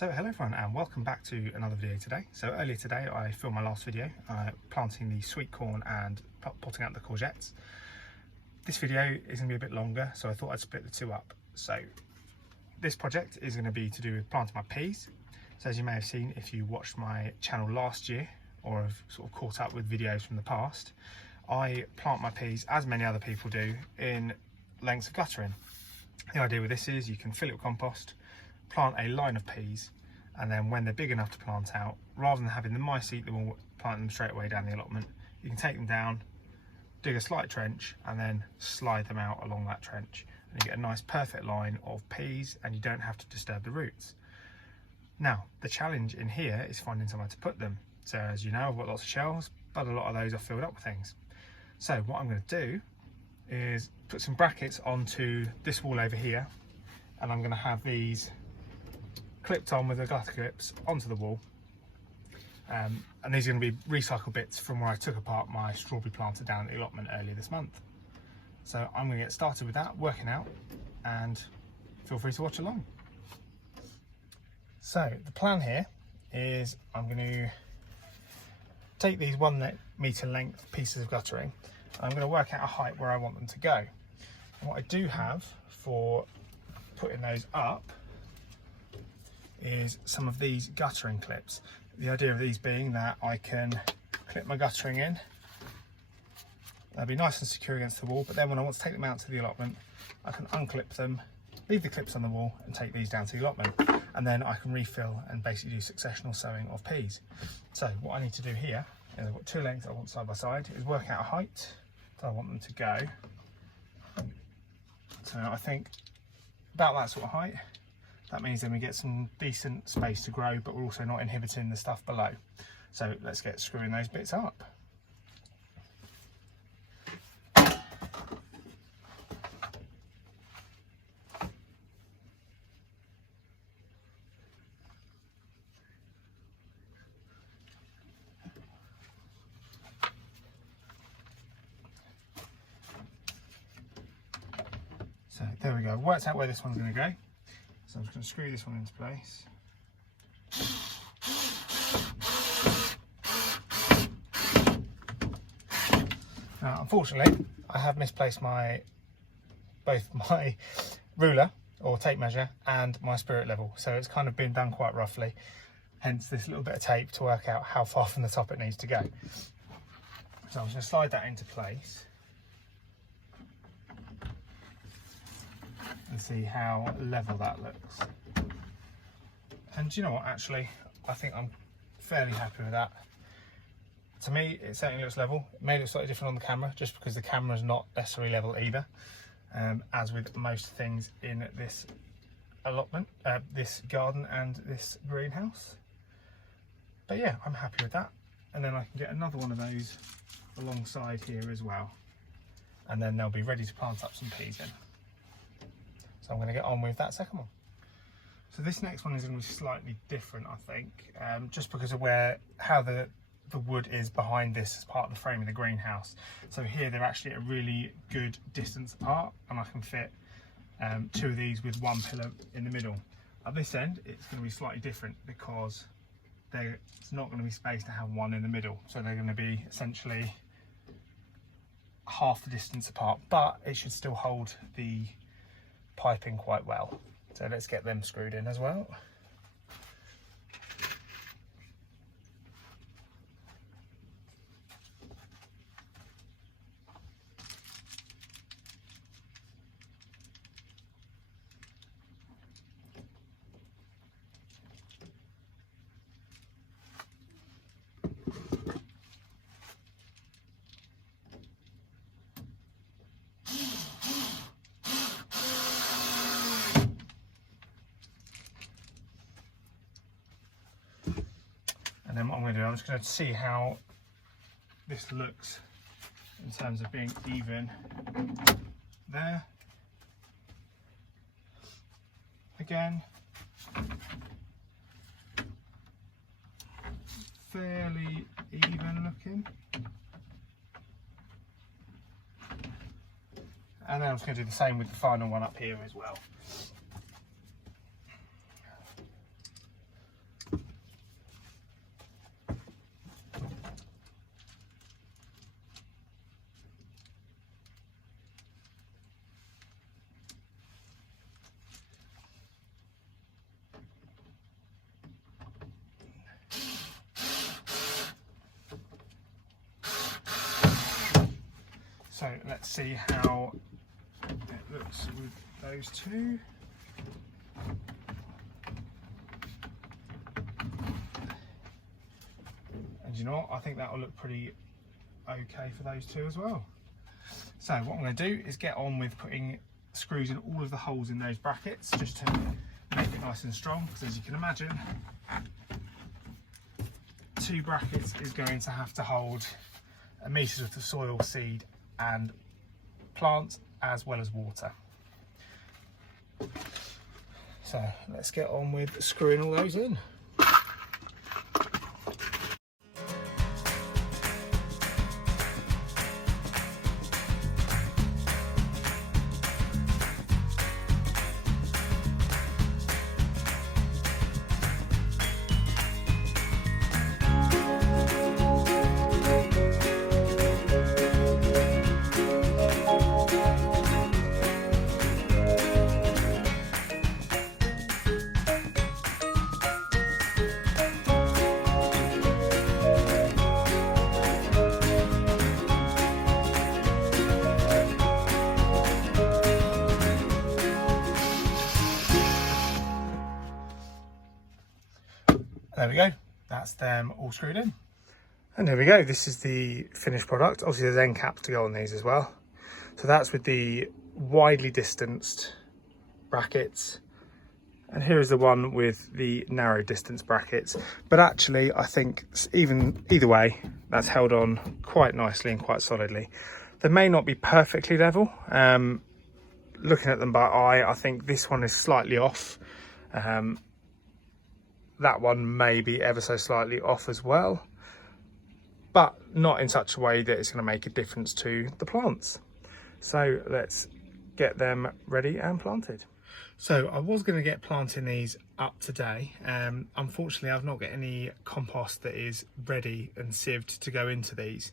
So hello everyone and welcome back to another video today. So earlier today I filmed my last video planting the sweet corn and potting out the courgettes. This video is going to be a bit longer, so I thought I'd split the two up. So this project is going to be to do with planting my peas. So as you may have seen if you watched my channel last year or have sort of caught up with videos from the past, I plant my peas, as many other people do, in lengths of guttering. The idea with this is you can fill it with compost, plant a line of peas, and then when they're big enough to plant out, rather than having the mice eat them or plant them straight away down the allotment, you can take them down, dig a slight trench and then slide them out along that trench, and you get a nice perfect line of peas and you don't have to disturb the roots. Now the challenge in here is finding somewhere to put them. So as you know, I've got lots of shelves, but a lot of those are filled up with things. So what I'm going to do is put some brackets onto this wall over here, and I'm going to have these clipped on with the gutter clips onto the wall, and these are going to be recycled bits from where I took apart my strawberry planter down at the allotment earlier this month. So I'm going to get started with that, working out, and feel free to watch along. So the plan here is I'm going to take these 1 metre length pieces of guttering, and I'm going to work out a height where I want them to go. And what I do have for putting those up is some of these guttering clips. The idea of these being that I can clip my guttering in, they'll be nice and secure against the wall, but then when I want to take them out to the allotment, I can unclip them, leave the clips on the wall and take these down to the allotment, and then I can refill and basically do successional sowing of peas. So what I need to do here is I've got 2 lengths I want side by side, is work out a height that I want them to go. So I think about that sort of height. That means then we get some decent space to grow, but we're also not inhibiting the stuff below. So let's get screwing those bits up. So there we go, worked out where this one's going to go. So I'm just going to screw this one into place. Now, unfortunately, I have misplaced both my ruler or tape measure and my spirit level. So it's kind of been done quite roughly. Hence this little bit of tape to work out how far from the top it needs to go. So I'm just going to slide that into place and see how level that looks. And do you know what, actually I think I'm fairly happy with that. To me it certainly looks level. It may look slightly different on the camera just because the camera is not necessarily level either, as with most things in this allotment, this garden and this greenhouse. But yeah, I'm happy with that, and then I can get another one of those alongside here as well, and then they'll be ready to plant up some peas in. So I'm going to get on with that second one. So this next one is going to be slightly different, I think, just because of how the wood is behind this as part of the frame of the greenhouse. So here they're actually at a really good distance apart, and I can fit 2 of these with 1 pillar in the middle. At this end it's going to be slightly different because it's not going to be space to have 1 in the middle, so they're going to be essentially half the distance apart, but it should still hold the piping quite well. So let's get them screwed in as well. And then what I'm going to do, I'm just going to see how this looks in terms of being even there. Again, fairly even looking. And then I'm just going to do the same with the final one up here as well. So let's see how it looks with those two. And you know what, I think that will look pretty okay for those two as well. So what I'm going to do is get on with putting screws in all of the holes in those brackets, just to make it nice and strong, because as you can imagine, 2 brackets is going to have to hold 1 metre of the soil, seed and plant, as well as water. So let's get on with screwing all those in. There we go, that's them all screwed in. And there we go, this is the finished product. Obviously there's end caps to go on these as well. So that's with the widely distanced brackets. And here is the one with the narrow distance brackets. But actually I think either way, that's held on quite nicely and quite solidly. They may not be perfectly level. Looking at them by eye, I think this one is slightly off. That one may be ever so slightly off as well, but not in such a way that it's going to make a difference to the plants. So let's get them ready and planted. So I was going to get planting these up today. Unfortunately, I've not got any compost that is ready and sieved to go into these.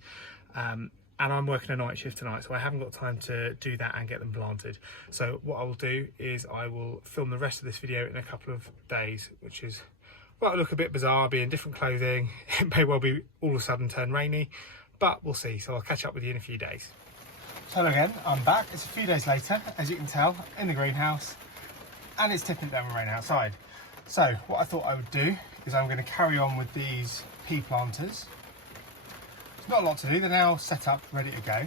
And I'm working a night shift tonight, so I haven't got time to do that and get them planted. So what I will do is I will film the rest of this video in a couple of days, which is, well, it'll look a bit bizarre, be in different clothing. It may well be all of a sudden turn rainy, but we'll see. So I'll catch up with you in a few days. So again, I'm back. It's a few days later, as you can tell, in the greenhouse, and it's tipping down with rain outside. So what I thought I would do is I'm going to carry on with these pea planters. Not a lot to do, they're now set up, ready to go.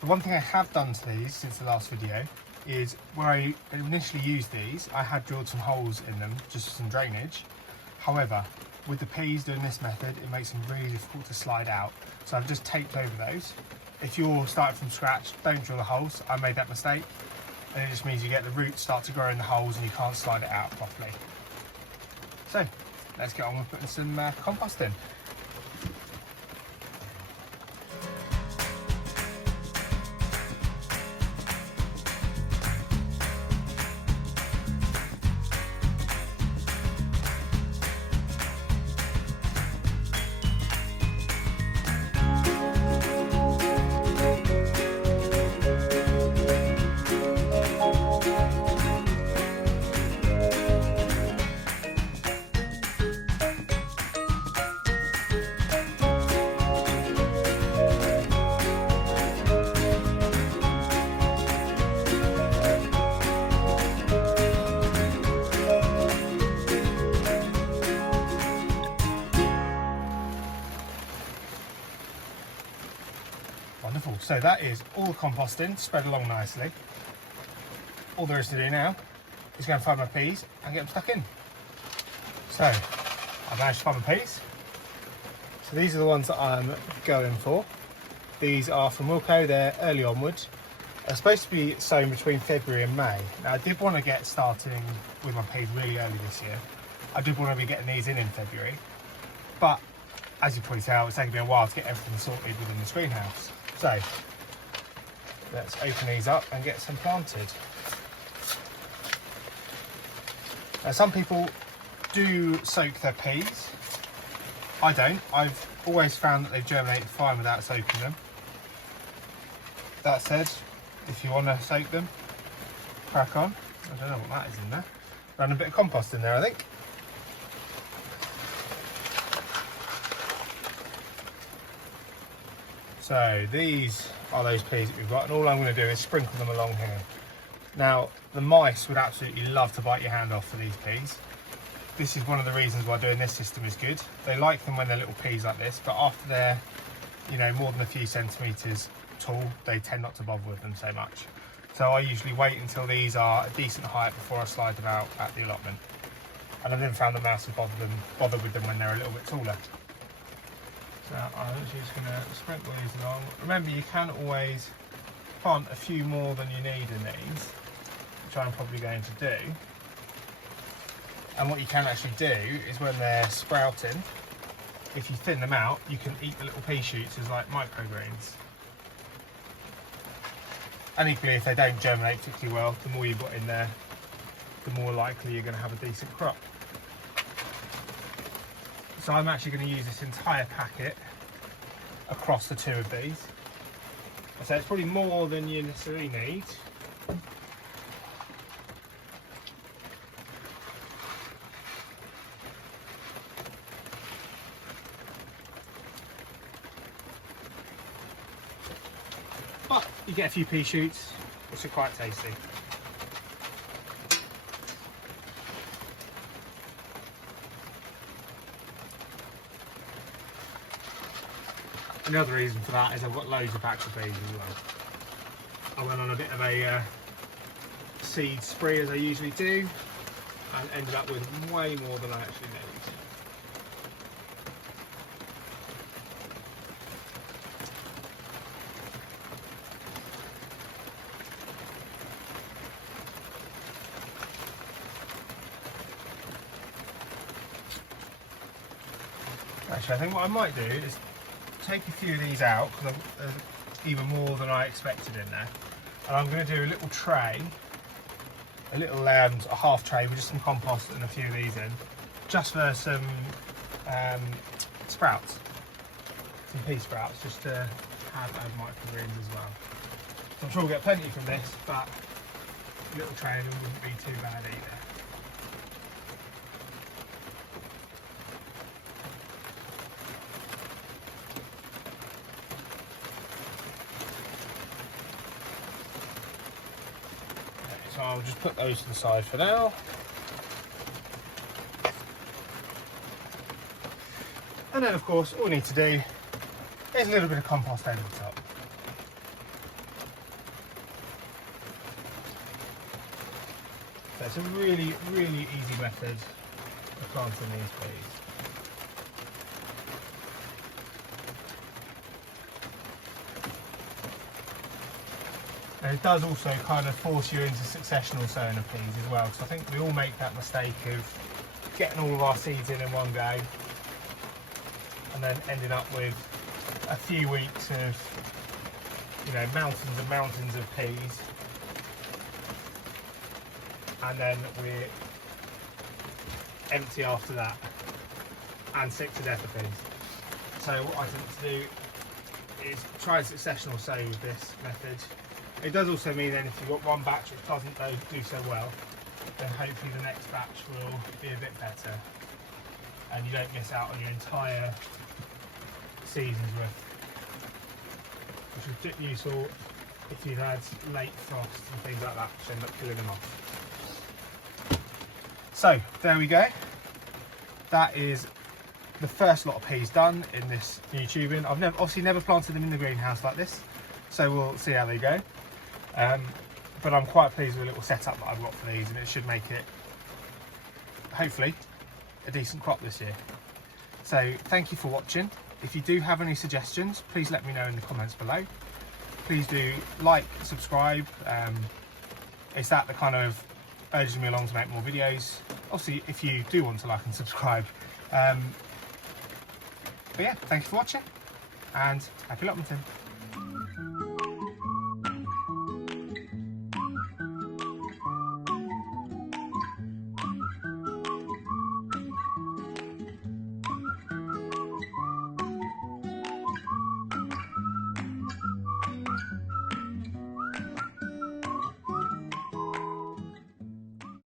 The one thing I have done to these since the last video is where I initially used these, I had drilled some holes in them just for some drainage. However, with the peas doing this method, it makes them really difficult to slide out. So I've just taped over those. If you're starting from scratch, don't drill the holes. I made that mistake. And it just means you get the roots start to grow in the holes and you can't slide it out properly. So let's get on with putting some compost in. Wonderful, so that is all the compost in, spread along nicely. All there is to do now is go and find my peas and get them stuck in. So, I've managed to find my peas. So these are the ones that I'm going for. These are from Wilco, they're early onwards. They're supposed to be sown between February and May. Now I did want to get starting with my peas really early this year. I did want to be getting these in February. But, as you probably tell, it's taken me a while to get everything sorted within this greenhouse. So, let's open these up and get some planted. Now, some people do soak their peas. I don't. I've always found that they germinate fine without soaking them. That said, if you want to soak them, crack on. I don't know what that is in there. Run a bit of compost in there, I think. So these are those peas that we've got, and all I'm going to do is sprinkle them along here. Now, the mice would absolutely love to bite your hand off for these peas. This is one of the reasons why doing this system is good. They like them when they're little peas like this, but after they're, you know, more than a few centimetres tall, they tend not to bother with them so much. So I usually wait until these are a decent height before I slide them out at the allotment. And I've then found the mouse have bothered with them when they're a little bit taller. So I'm actually just going to sprinkle these along. Remember, you can always plant a few more than you need in these, which I'm probably going to do. And what you can actually do is when they're sprouting, if you thin them out, you can eat the little pea shoots as like microgreens. And equally, if they don't germinate particularly well, the more you've got in there, the more likely you're going to have a decent crop. So I'm actually going to use this entire packet across the two of these. So it's probably more than you necessarily need. But you get a few pea shoots, which are quite tasty. And the other reason for that is I've got loads of packs of peas as well. I went on a bit of a seed spree as I usually do, and ended up with way more than I actually need. Actually, I think what I might do is take a few of these out, because there's even more than I expected in there. And I'm going to do a little tray, a half tray with just some compost and a few of these in, just for some sprouts, some pea sprouts, just to have as microgreens as well. So I'm sure we'll get plenty from this, but a little tray of them wouldn't be too bad either. So I'll just put those to the side for now. And then of course all we need to do is a little bit of compost over the top. So it's a really, really easy method of planting these peas. And it does also kind of force you into successional sowing of peas as well, because I think we all make that mistake of getting all of our seeds in one go and then ending up with a few weeks of, you know, mountains and mountains of peas, and then we're empty after that and sick to death of peas. So what I think to do is try and successional sow with this method. It does also mean then if you've got one batch which doesn't do so well, then hopefully the next batch will be a bit better and you don't miss out on your entire season's worth, which is particularly useful if you've had late frost and things like that, which end up killing them off. So there we go. That is the first lot of peas done in this new tubing. I've obviously never planted them in the greenhouse like this, so we'll see how they go. But I'm quite pleased with the little setup that I've got for these, and it should make it, hopefully, a decent crop this year. So thank you for watching. If you do have any suggestions, please let me know in the comments below. Please do like, subscribe. It's that kind of urges me along to make more videos. Obviously, if you do want to like and subscribe. But yeah, thank you for watching, and happy allotmenting.